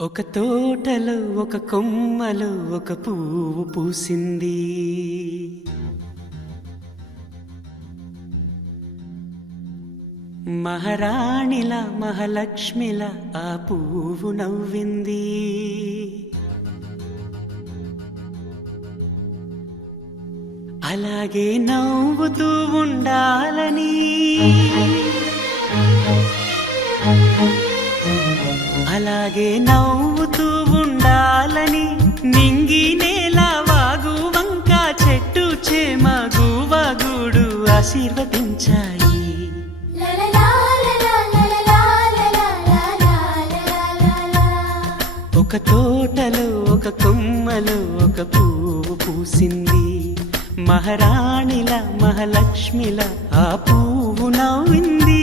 ఒక తోటలో ఒక కొమ్మలో ఒక పువ్వు పూసింది. మహారాణిలా మహాలక్ష్మిలా ఆ పువ్వు నవ్వింది. అలాగే నవ్వుతూ ఉండాలని, అలాగే నవ్వుతూ ఉండాలని నింగి నేల వాగు వంక చెట్టు చేమ గువగూడు ఆశీర్వదించాయి. ఒక తోటలో ఒక కొమ్మలో ఒక పువ్వు పూసింది. మహారాణిల మహాలక్ష్మిల ఆ పువ్వు నవ్వింది.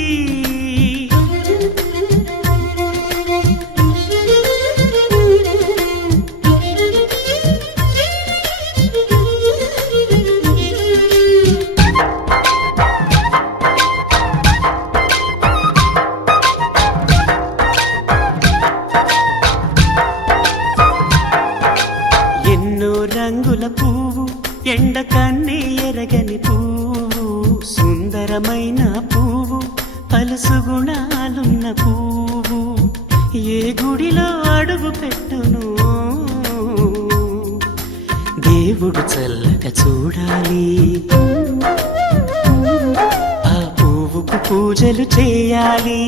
రంగుల పువ్వు, ఎండ కన్నే ఎరగని పువ్వు, సుందరమైన పువ్వు, పలుసు గుణాలున్న పువ్వు, ఏ గుడిలో అడుగు పెట్టును దేవుడు చల్లగా చూడాలి. ఆ పువ్వుకు పూజలు చేయాలి.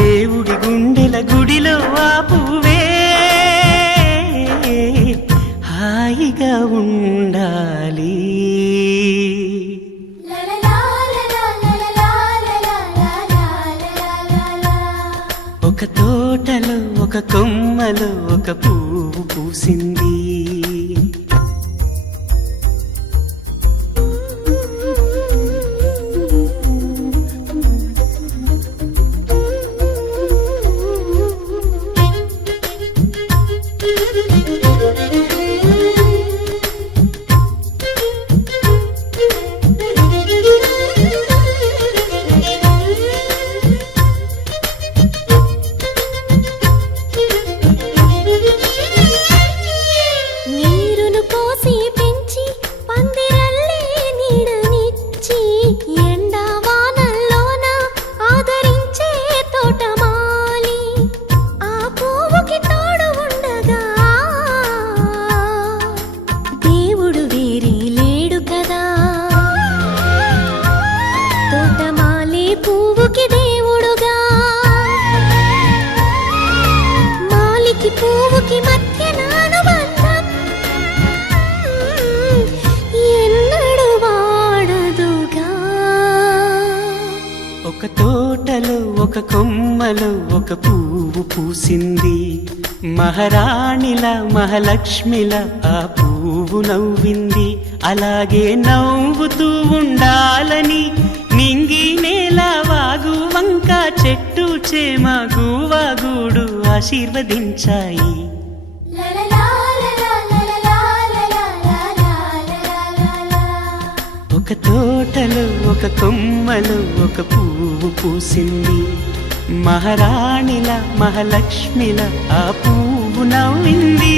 దేవుడి గుండెల గుడిలో ఆ పువ్వే హాయిగా ఉండాలి. ఒక తోటలో ఒక కొమ్మలో ఒక పువ్వు పూసింది. ఒక తోటలో ఒక కొమ్మలో ఒక పువ్వు పూసింది. మహారాణిల మహాలక్ష్మిల ఆ పువ్వు నవ్వింది. అలాగే నవ్వుతూ ఉండాలని నింగి నేల వాగు వంక చెట్టు చేమ గువగూడు ఆశీర్వదించాయి. ఒక తోటలో ఒక కొమ్మలో ఒక పువ్వు పూసింది. మహారాణిల మహాలక్ష్మిల ఆ పువ్వు నవ్వింది.